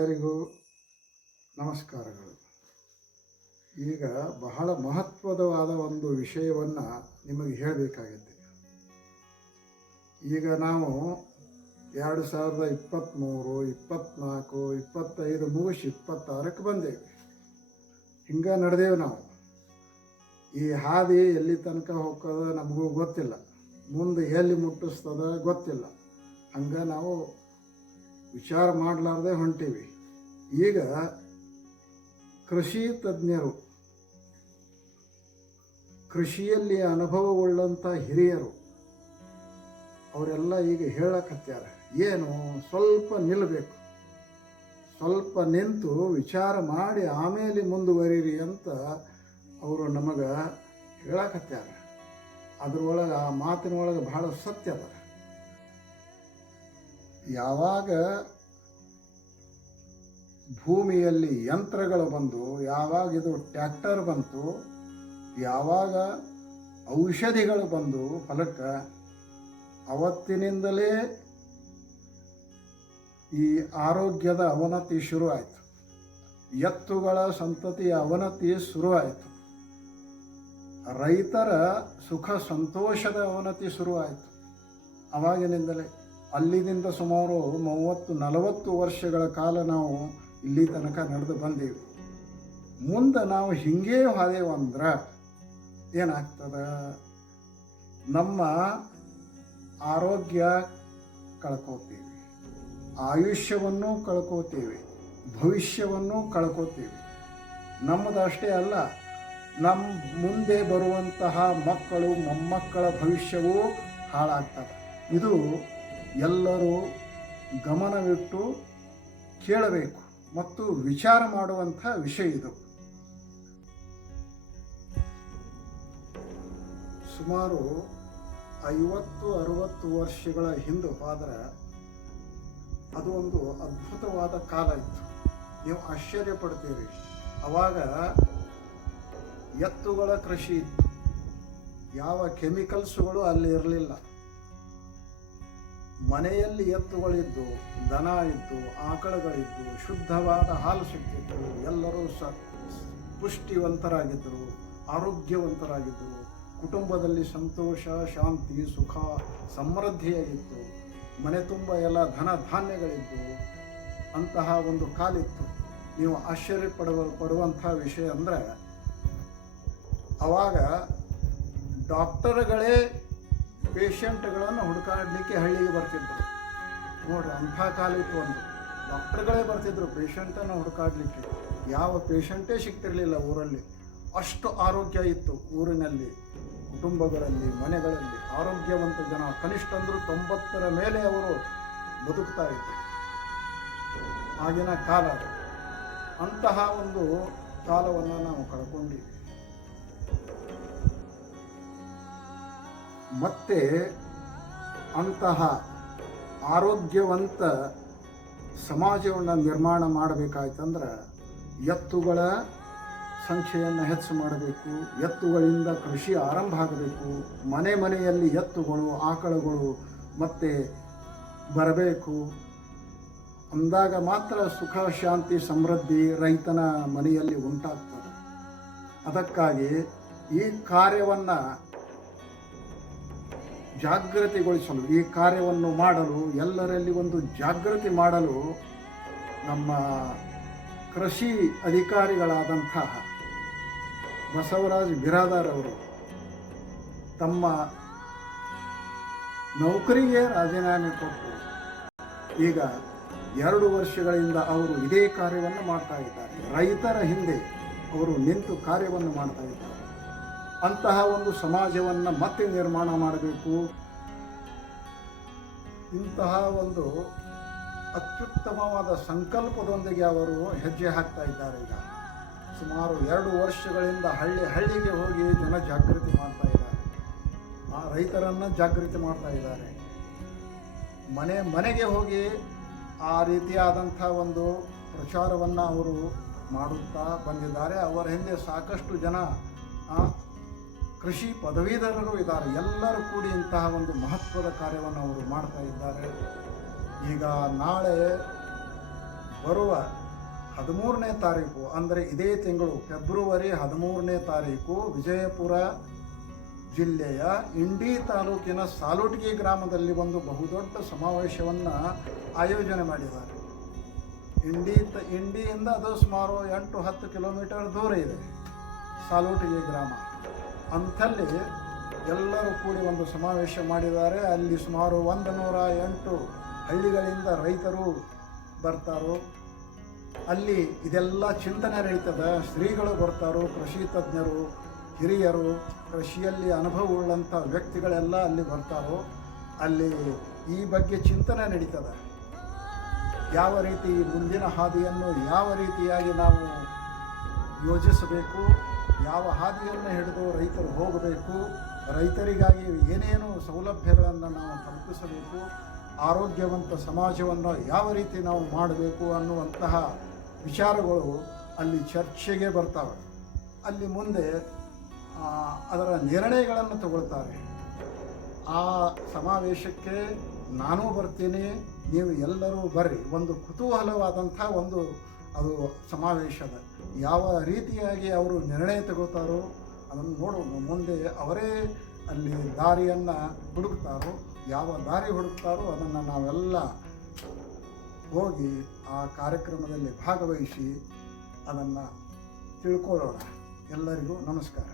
ಎಲ್ಲರಿಗೂ ನಮಸ್ಕಾರಗಳು. ಈಗ ಬಹಳ ಮಹತ್ವದವಾದ ಒಂದು ವಿಷಯವನ್ನು ನಿಮಗೆ ಹೇಳಬೇಕಾಗಿದೆ ಈಗ ನಾವು ಎರಡು ಸಾವಿರದ ಇಪ್ಪತ್ತ್ಮೂರು ಇಪ್ಪತ್ತ್ನಾಲ್ಕು ಇಪ್ಪತ್ತೈದು ಮುಗಿಸಿ ಇಪ್ಪತ್ತಾರಕ್ಕೆ ಬಂದೇವೆ ಹಿಂಗೆ ನಡೆದೇವೆ ನಾವು. ಈ ಹಾದಿ ಎಲ್ಲಿ ತನಕ ಹೋಗ್ತದ ನಮಗೂ ಗೊತ್ತಿಲ್ಲ. ಮುಂದೆ ಎಲ್ಲಿ ಮುಟ್ಟಿಸ್ತದ ಗೊತ್ತಿಲ್ಲ. ಹಂಗೆ ನಾವು ವಿಚಾರ ಮಾಡಲಾರ್ದೆ ಹೊಂಟೀವಿ. ಈಗ ಕೃಷಿ ತಜ್ಞರು, ಕೃಷಿಯಲ್ಲಿ ಅನುಭವಗೊಳ್ಳಂಥ ಹಿರಿಯರು, ಅವರೆಲ್ಲ ಈಗ ಹೇಳಕತ್ಯಾರ, ಏನು ಸ್ವಲ್ಪ ನಿಲ್ಲಬೇಕು ಸ್ವಲ್ಪ ನಿಂತು ವಿಚಾರ ಮಾಡಿ ಆಮೇಲೆ ಮುಂದುವರಿರಿ ಅಂತ ಅವರು ನಮಗೆ ಹೇಳಕತ್ಯಾರ. ಅದ್ರೊಳಗೆ ಆ ಮಾತಿನೊಳಗೆ ಭಾಳ ಸತ್ಯ ಅದ. ಯಾವಾಗ ಭೂಮಿಯಲ್ಲಿ ಯಂತ್ರಗಳು ಬಂದು, ಯಾವಾಗ ಇದು ಟ್ಯಾಕ್ಟರ್ ಬಂತು, ಯಾವಾಗ ಔಷಧಿಗಳು ಬಂದು ಹೊಲಕ್ಕೆ ಅವತ್ತಿನಿಂದಲೇ ಈ ಆರೋಗ್ಯದ ಅವನತಿ ಶುರುವಾಯಿತು. ಎತ್ತುಗಳ ಸಂತತಿಯ ಅವನತಿ ಶುರುವಾಯಿತು. ರೈತರ ಸುಖ ಸಂತೋಷದ ಅವನತಿ ಶುರುವಾಯಿತು. ಅವಾಗಿನಿಂದಲೇ. ಅಲ್ಲಿದಿಂದ ಸುಮಾರು ಮೂವತ್ತು, ನಲವತ್ತು ವರ್ಷಗಳ ಕಾಲ ನಾವು ಇಲ್ಲಿ ತನಕ ನಡೆದು ಬಂದೀವಿ. ಮುಂದೆ ನಾವು ಹಿಂಗೇ ಅಂದ್ರೆ ಏನಾಗ್ತದ? ನಮ್ಮ ಆರೋಗ್ಯ ಕಳ್ಕೋತೀವಿ. ಆಯುಷ್ಯವನ್ನು ಕಳ್ಕೋತೀವಿ. ಭವಿಷ್ಯವನ್ನು ಕಳ್ಕೋತೀವಿ. ನಮ್ಮದಷ್ಟೇ ಅಲ್ಲ ನಮ್ಮ ಮುಂದೆ ಬರುವಂತಹ ಮಕ್ಕಳು, ಮೊಮ್ಮಕ್ಕಳ ಭವಿಷ್ಯವೂ ಹಾಳಾಗ್ತದೆ. ಇದು ಎಲ್ಲರೂ ಗಮನವಿಟ್ಟು ಕೇಳಬೇಕು ಮತ್ತು ವಿಚಾರ ಮಾಡುವಂಥ ವಿಷಯ ಇದು. ಸುಮಾರು ಐವತ್ತು, ಅರುವತ್ತು ವರ್ಷಗಳ ಹಿಂದೆ ಹೋದ್ರೆ ಅದು ಒಂದು ಅದ್ಭುತವಾದ ಕಾಲ ಇತ್ತು. ನೀವು ಆಶ್ಚರ್ಯ ಪಡ್ತೀರಿ. ಆವಾಗ ಎತ್ತುಗಳ ಕೃಷಿ ಇತ್ತು. ಯಾವ ಕೆಮಿಕಲ್ಸ್ಗಳು ಅಲ್ಲಿ ಇರಲಿಲ್ಲ. ಮನೆಯಲ್ಲಿ ಎತ್ತುಗಳಿದ್ದು, ದನ ಇದ್ದು, ಆಕಳುಗಳಿದ್ದು, ಶುದ್ಧವಾದ ಹಾಲು ಸಿಗ್ತಿತ್ತು ಎಲ್ಲರೂ ಸ ಪುಷ್ಟಿವಂತರಾಗಿದ್ದರು, ಆರೋಗ್ಯವಂತರಾಗಿದ್ದರು. ಕುಟುಂಬದಲ್ಲಿ ಸಂತೋಷ, ಶಾಂತಿ, ಸುಖ, ಸಮೃದ್ಧಿಯಾಗಿತ್ತು. ಮನೆ ತುಂಬ ಎಲ್ಲ ಧನ ಧಾನ್ಯಗಳಿದ್ದು, ಅಂತಹ ಒಂದು ಕಾಲಿತ್ತು. ನೀವು ಆಶ್ಚರ್ಯ ಪಡುವ, ಪಡುವಂಥ ವಿಷಯ ಅಂದರೆ ಆವಾಗ ಡಾಕ್ಟರ್ಗಳೇ ಪೇಷಂಟ್ಗಳನ್ನು ಹುಡುಕಾಡಲಿಕ್ಕೆ ಹಳ್ಳಿಗೆ ಬರ್ತಿದ್ರು. ನೋಡ್ರಿ, ಅಂಥ ಕಾಲ ಇತ್ತು ಒಂದು. ಡಾಕ್ಟರ್ಗಳೇ ಬರ್ತಿದ್ರು ಪೇಷಂಟನ್ನು ಹುಡುಕಾಡಲಿಕ್ಕೆ. ಯಾವ ಪೇಷಂಟೇ ಸಿಗ್ತಿರಲಿಲ್ಲ ಊರಲ್ಲಿ. ಅಷ್ಟು ಆರೋಗ್ಯ ಇತ್ತು ಊರಿನಲ್ಲಿ, ಕುಟುಂಬಗಳಲ್ಲಿ, ಮನೆಗಳಲ್ಲಿ. ಆರೋಗ್ಯವಂತ ಜನ ಕನಿಷ್ಠ ಅಂದರೂ ತೊಂಬತ್ತರ ಮೇಲೆ ಅವರು ಬದುಕ್ತಾ ಇದ್ದರು ಆಗಿನ ಕಾಲ. ಅಂತಹ ಒಂದು ಕಾಲವನ್ನು ನಾವು ಕಳ್ಕೊಂಡಿವಿ. ಮತ್ತೆ ಅಂತಹ ಆರೋಗ್ಯವಂತ ಸಮಾಜವನ್ನು ನಿರ್ಮಾಣ ಮಾಡಬೇಕಾಯ್ತಂದ್ರೆ ಎತ್ತುಗಳ ಸಂಖ್ಯೆಯನ್ನು ಹೆಚ್ಚು ಮಾಡಬೇಕು, ಎತ್ತುಗಳಿಂದ ಕೃಷಿ ಆರಂಭ ಆಗಬೇಕು, ಮನೆ ಮನೆಯಲ್ಲಿ ಎತ್ತುಗಳು, ಆಕಳುಗಳು ಮತ್ತೆ ಬರಬೇಕು. ಅಂದಾಗ ಮಾತ್ರ ಸುಖ, ಶಾಂತಿ, ಸಮೃದ್ಧಿ ರೈತನ ಮನೆಯಲ್ಲಿ ಉಂಟಾಗ್ತದೆ. ಅದಕ್ಕಾಗಿ ಈ ಕಾರ್ಯವನ್ನು ಜಾಗೃತಿಗೊಳಿಸಲು ಈ ಕಾರ್ಯವನ್ನು ಮಾಡಲು, ಎಲ್ಲರಲ್ಲಿ ಒಂದು ಜಾಗೃತಿ ಮಾಡಲು ನಮ್ಮ ಕೃಷಿ ಅಧಿಕಾರಿಗಳಾದಂತಹ ಬಸವರಾಜ್ ಬಿರಾದಾರ್ ಅವರು ತಮ್ಮ ನೌಕರಿಗೆ ರಾಜೀನಾಮೆ ಕೊಟ್ಟು ಈಗ ಎರಡು ವರ್ಷಗಳಿಂದ ಅವರು ಇದೇ ಕಾರ್ಯವನ್ನು ಮಾಡ್ತಾ ಇದ್ದಾರೆ. ರೈತರ ಹಿಂದೆ ಅವರು ನಿಂತು ಕಾರ್ಯವನ್ನು ಮಾಡ್ತಾ ಇದ್ದಾರೆ. ಅಂತಹ ಒಂದು ಸಮಾಜವನ್ನು ಮತ್ತೆ ನಿರ್ಮಾಣ ಮಾಡಬೇಕು. ಇಂತಹ ಒಂದು ಅತ್ಯುತ್ತಮವಾದ ಸಂಕಲ್ಪದೊಂದಿಗೆ ಅವರು ಹೆಜ್ಜೆ ಹಾಕ್ತಾ ಇದ್ದಾರೆ ಈಗ. ಸುಮಾರು ಎರಡು ವರ್ಷಗಳಿಂದ ಹಳ್ಳಿ ಹಳ್ಳಿಗೆ ಹೋಗಿ ಜನ ಜಾಗೃತಿ ಮಾಡ್ತಾ ಇದ್ದಾರೆ. ಆ ರೈತರನ್ನು ಜಾಗೃತಿ ಮಾಡ್ತಾ ಇದ್ದಾರೆ. ಮನೆ ಮನೆಗೆ ಹೋಗಿ ಆ ರೀತಿಯಾದಂಥ ಒಂದು ಪ್ರಚಾರವನ್ನು ಅವರು ಮಾಡುತ್ತಾ ಬಂದಿದ್ದಾರೆ. ಅವರ ಹಿಂದೆ ಸಾಕಷ್ಟು ಜನ ಕೃಷಿ ಪದವೀಧರರು ಇದ್ದಾರೆ. ಎಲ್ಲರೂ ಕೂಡಿ ಇಂತಹ ಒಂದು ಮಹತ್ವದ ಕಾರ್ಯವನ್ನು ಅವರು ಮಾಡ್ತಾ ಇದ್ದಾರೆ. ಈಗ ನಾಳೆ ಬರುವ ಹದಿಮೂರನೇ ತಾರೀಕು, ಅಂದರೆ ಇದೇ ತಿಂಗಳು ಫೆಬ್ರವರಿ ಹದಿಮೂರನೇ ತಾರೀಕು, ವಿಜಯಪುರ ಜಿಲ್ಲೆಯ ಇಂಡಿ ತಾಲೂಕಿನ ಸಾಲುಟ್ಗಿ ಗ್ರಾಮದಲ್ಲಿ ಒಂದು ಬಹುದೊಡ್ಡ ಸಮಾವೇಶವನ್ನು ಆಯೋಜನೆ ಮಾಡಿದ್ದಾರೆ. ಇಂಡಿ ತ, ಇಂಡಿಯಿಂದ ಅದು ಸುಮಾರು ಎಂಟು ಹತ್ತು ಕಿಲೋಮೀಟರ್ ದೂರ ಇದೆ. ಸಾಲುಟಿಗೆ ಗ್ರಾಮ. ಅಂಥಲ್ಲಿ ಎಲ್ಲರೂ ಕೂಡಿ ಒಂದು ಸಮಾವೇಶ ಮಾಡಿದ್ದಾರೆ. ಅಲ್ಲಿ ಸುಮಾರು ಒಂದು ನೂರ ಎಂಟು ಹಳ್ಳಿಗಳಿಂದ ರೈತರು ಬರ್ತಾರೋ. ಅಲ್ಲಿ ಇದೆಲ್ಲ ಚಿಂತನೆ ನಡೀತದೆ. ಶ್ರೀಗಳು ಬರ್ತಾರೋ, ಕೃಷಿ ತಜ್ಞರು, ಹಿರಿಯರು, ಕೃಷಿಯಲ್ಲಿ ಅನುಭವವುಳ್ಳಂಥ ವ್ಯಕ್ತಿಗಳೆಲ್ಲ ಅಲ್ಲಿ ಬರ್ತಾರೋ. ಅಲ್ಲಿ ಈ ಬಗ್ಗೆ ಚಿಂತನೆ ನಡೀತದೆ. ಯಾವ ರೀತಿ ಮುಂದಿನ ಹಾದಿಯನ್ನು ಯಾವ ರೀತಿಯಾಗಿ ನಾವು ಯೋಜಿಸಬೇಕು? ಯಾವ ಹಾದಿಯನ್ನು ಹಿಡಿದು ರೈತರು ಹೋಗಬೇಕು, ರೈತರಿಗಾಗಿ ಏನೇನು ಸೌಲಭ್ಯಗಳನ್ನು ನಾವು ಕಲ್ಪಿಸಬೇಕು ಆರೋಗ್ಯವಂತ ಸಮಾಜವನ್ನು ಯಾವ ರೀತಿ ನಾವು ಮಾಡಬೇಕು ಅನ್ನುವಂತಹ ವಿಚಾರಗಳು ಅಲ್ಲಿ ಚರ್ಚೆಗೆ ಬರ್ತವೆ. ಅಲ್ಲಿ ಮುಂದೆ ಅದರ ನಿರ್ಣಯಗಳನ್ನು ತಗೊಳ್ತಾರೆ. ಆ ಸಮಾವೇಶಕ್ಕೆ ನಾನೂ ಬರ್ತೀನಿ, ನೀವು ಎಲ್ಲರೂ ಬರ್ರಿ. ಒಂದು ಕುತೂಹಲವಾದಂಥ ಒಂದು ಅದು ಸಮಾವೇಶದ ಯಾವ ರೀತಿಯಾಗಿ ಅವರು ನಿರ್ಣಯ ತಗೋತಾರೋ ಅದನ್ನು ನೋಡೋಣ ಮುಂದೆ ಅವರೇ ಅಲ್ಲಿ ದಾರಿಯನ್ನು ಹುಡುಕ್ತಾರೋ, ಯಾವ ದಾರಿ ಹುಡುಕ್ತಾರೋ ಅದನ್ನು ನಾವೆಲ್ಲ ಹೋಗಿ ಆ ಕಾರ್ಯಕ್ರಮದಲ್ಲಿ ಭಾಗವಹಿಸಿ ಅದನ್ನು ತಿಳ್ಕೊಳ್ಳೋಣ. ಎಲ್ಲರಿಗೂ ನಮಸ್ಕಾರ.